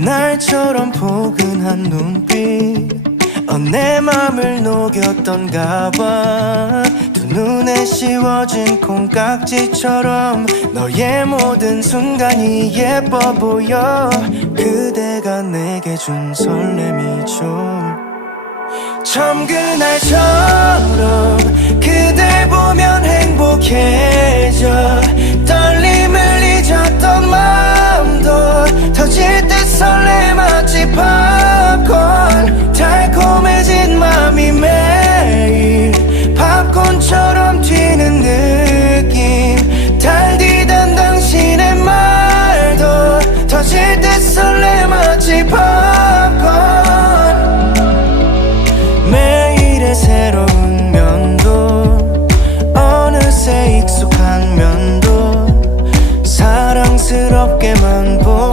날처럼 포근한 눈빛 어, 내 맘을 녹였던가 봐두 눈에 씌워진 콩깍지처럼 너의 모든 순간이 예뻐 보여. 그대가 내게 준 설렘이죠 처음 그날처럼 새로운 면도 어느새 익숙한 면도 사랑스럽게만 보